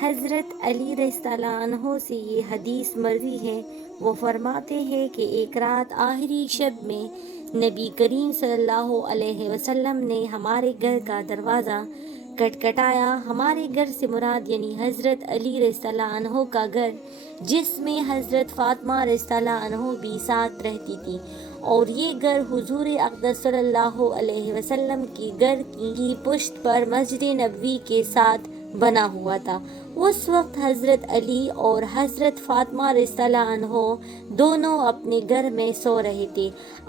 حضرت علی رضی اللہ عنہ سے یہ حدیث مروی ہے، وہ فرماتے ہیں کہ ایک رات آخری شب میں نبی کریم صلی اللہ علیہ وسلم نے ہمارے گھر کا دروازہ کھٹکھٹایا۔ ہمارے گھر سے مراد یعنی حضرت علی رضی اللہ عنہ کا گھر، جس میں حضرت فاطمہ رضی اللہ عنہ بھی ساتھ رہتی تھی، اور یہ گھر حضور اقدس صلی اللہ علیہ وسلم کی گھر کی پشت پر مسجد نبوی کے ساتھ بنا ہوا تھا۔ اس وقت حضرت علی اور حضرت فاطمہ رضی اللہ عنہ دونوں اپنے گھر میں سو رہے تھے۔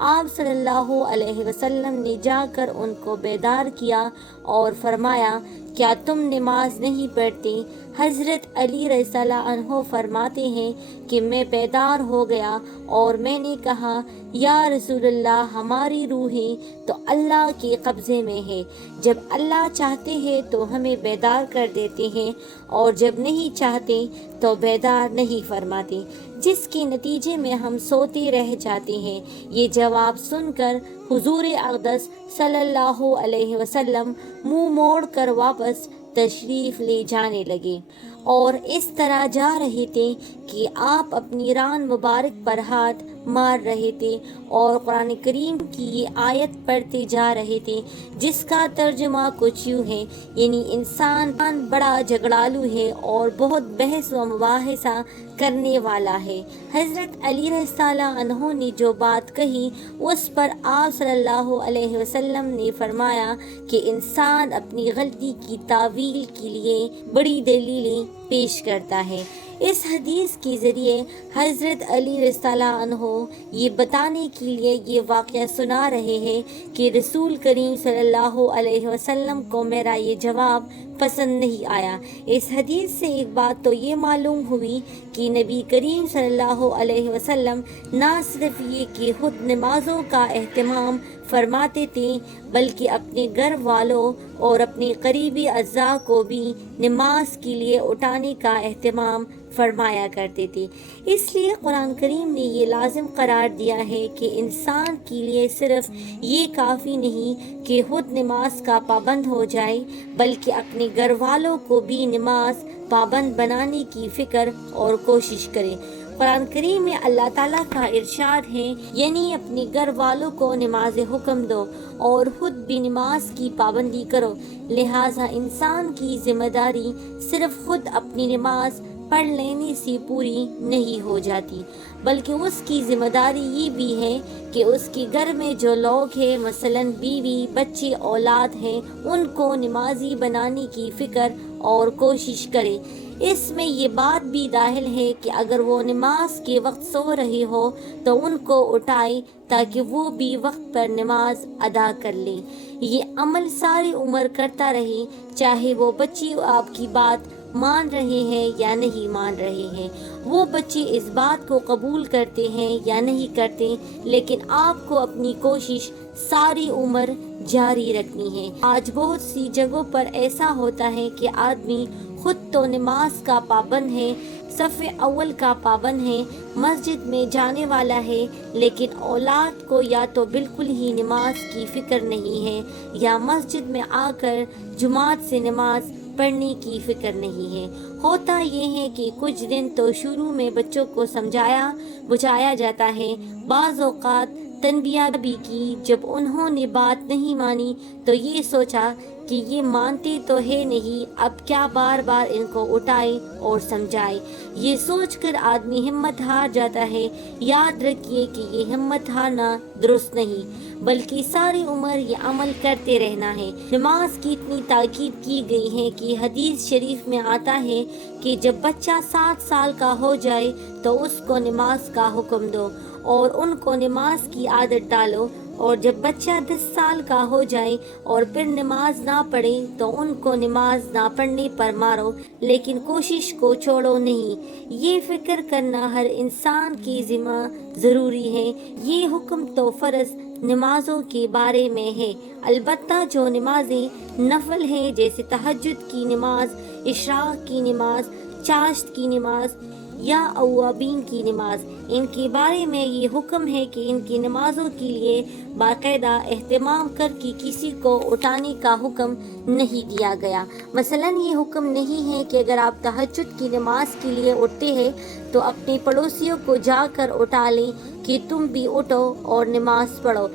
آپ صلی اللہ علیہ وسلم نے جا کر ان کو بیدار کیا اور فرمایا، کیا تم نماز نہیں پڑھتے؟ حضرت علی رضی اللہ عنہ فرماتے ہیں کہ میں بیدار ہو گیا اور میں نے کہا، یا رسول اللہ، ہماری روحیں تو اللہ کے قبضے میں ہے، جب اللہ چاہتے ہیں تو ہمیں بیدار کر دیتے ہیں اور جب نہیں چاہتے تو بیدار نہیں فرماتے، جس کے نتیجے میں ہم سوتے رہ جاتے ہیں۔ یہ جواب سن کر حضور اقدس صلی اللہ علیہ وسلم منہ موڑ کر واپس تشریف لے جانے لگے اور اس طرح جا رہے تھے کہ آپ اپنی ران مبارک پر ہاتھ مار رہے تھے اور قرآن کریم کی یہ آیت پڑھتے جا رہے تھے، جس کا ترجمہ کچھ یوں ہے، یعنی انسان بڑا جھگڑالو ہے اور بہت بحث و مباحثہ کرنے والا ہے۔ حضرت علی رضی اللہ عنہ نے جو بات کہی، اس پر آپ صلی اللہ علیہ وسلم نے فرمایا کہ انسان اپنی غلطی کی تعویل کے لیے بڑی دلیلیں پیش کرتا ہے۔ اس حدیث کے ذریعے حضرت علی رضی اللہ عنہ یہ بتانے کے لیے یہ واقعہ سنا رہے ہیں کہ رسول کریم صلی اللہ علیہ وسلم کو میرا یہ جواب پسند نہیں آیا۔ اس حدیث سے ایک بات تو یہ معلوم ہوئی کہ نبی کریم صلی اللہ علیہ وسلم نہ صرف یہ کہ خود نمازوں کا اہتمام فرماتے تھے، بلکہ اپنے گھر والوں اور اپنے قریبی اعزاء کو بھی نماز کے لیے اٹھانے کا اہتمام فرمایا کرتے تھے۔ اس لیے قرآن کریم نے یہ لازم قرار دیا ہے کہ انسان کے لیے صرف یہ کافی نہیں کہ خود نماز کا پابند ہو جائے، بلکہ اپنے گھر والوں کو بھی نماز پابند بنانے کی فکر اور کوشش کرے۔ قرآن کریم میں اللہ تعالیٰ کا ارشاد ہے، یعنی اپنے گھر والوں کو نماز حکم دو اور خود بھی نماز کی پابندی کرو۔ لہٰذا انسان کی ذمہ داری صرف خود اپنی نماز پڑھ لینے سے پوری نہیں ہو جاتی، بلکہ اس کی ذمہ داری یہ بھی ہے کہ اس کے گھر میں جو لوگ ہیں، مثلاً بیوی، بچے، اولاد ہیں، ان کو نمازی بنانے کی فکر اور کوشش کرے۔ اس میں یہ بات بھی داخل ہے کہ اگر وہ نماز کے وقت سو رہے ہو تو ان کو اٹھائے تاکہ وہ بھی وقت پر نماز ادا کر لیں۔ یہ عمل ساری عمر کرتا رہے، چاہے وہ بچے آپ کی بات مان رہے ہیں یا نہیں مان رہے ہیں، وہ بچے اس بات کو قبول کرتے ہیں یا نہیں کرتے، لیکن آپ کو اپنی کوشش ساری عمر جاری رکھنی ہے۔ آج بہت سی جگہوں پر ایسا ہوتا ہے کہ آدمی خود تو نماز کا پابند ہے، صف اول کا پابند ہے، مسجد میں جانے والا ہے، لیکن اولاد کو یا تو بالکل ہی نماز کی فکر نہیں ہے یا مسجد میں آ کر جماعت سے نماز پڑھنے کی فکر نہیں ہے۔ ہوتا یہ ہے کہ کچھ دن تو شروع میں بچوں کو سمجھایا بجھایا جاتا ہے، بعض اوقات تنبیہ بھی کی، جب انہوں نے بات نہیں مانی تو یہ سوچا کہ یہ مانتے تو ہے نہیں، اب کیا بار بار ان کو اٹھائے اور سمجھائے۔ یہ سوچ کر آدمی ہمت ہار جاتا ہے۔ یاد رکھیے کہ یہ ہمت ہارنا درست نہیں، بلکہ ساری عمر یہ عمل کرتے رہنا ہے۔ نماز کی اتنی تاکید کی گئی ہے کہ حدیث شریف میں آتا ہے کہ جب بچہ 7 سال کا ہو جائے تو اس کو نماز کا حکم دو اور ان کو نماز کی عادت ڈالو، اور جب بچہ 10 سال کا ہو جائے اور پھر نماز نہ پڑھے تو ان کو نماز نہ پڑھنے پر مارو، لیکن کوشش کو چھوڑو نہیں۔ یہ فکر کرنا ہر انسان کی ذمہ ضروری ہے۔ یہ حکم تو فرض نمازوں کے بارے میں ہے، البتہ جو نمازیں نفل ہیں، جیسے تہجد کی نماز، اشراق کی نماز، چاشت کی نماز، یا اوابین کی نماز، ان کے بارے میں یہ حکم ہے کہ ان کی نمازوں کے لیے باقاعدہ اہتمام کر کے کسی کو اٹھانے کا حکم نہیں دیا گیا۔ مثلا یہ حکم نہیں ہے کہ اگر آپ تہجد کی نماز کے لیے اٹھتے ہیں تو اپنے پڑوسیوں کو جا کر اٹھا لیں کہ تم بھی اٹھو اور نماز پڑھو،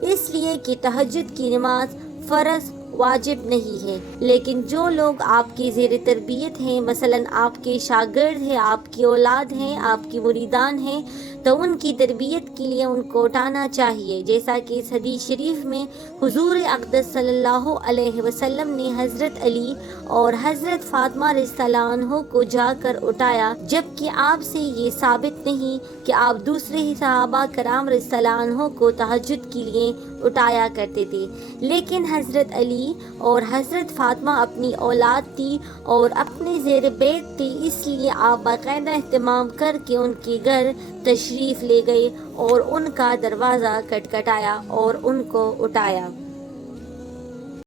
اس لیے کہ تہجد کی نماز فرض واجب نہیں ہے۔ لیکن جو لوگ آپ کے زیر تربیت ہیں، مثلا آپ کے شاگرد ہیں، آپ کی اولاد ہیں، آپ کی مریدان ہیں، تو ان کی تربیت کے لیے ان کو اٹھانا چاہیے، جیسا کہ اس حدیث شریف میں حضور اقدس صلی اللہ علیہ وسلم نے حضرت علی اور حضرت فاطمہ رضی اللہ عنہ کو جا کر اٹھایا، جبکہ آپ سے یہ ثابت نہیں کہ آپ دوسرے صحابہ کرام رضی اللہ عنہ کو تہجد کے لیے اٹھایا کرتے تھے۔ لیکن حضرت علی اور حضرت فاطمہ اپنی اولاد تھی اور اپنے زیر بیت تھی، اس لیے آپ باقاعدہ اہتمام کر کے ان کے گھر تشریف لے گئے اور ان کا دروازہ کھٹکھٹایا اور ان کو اٹھایا۔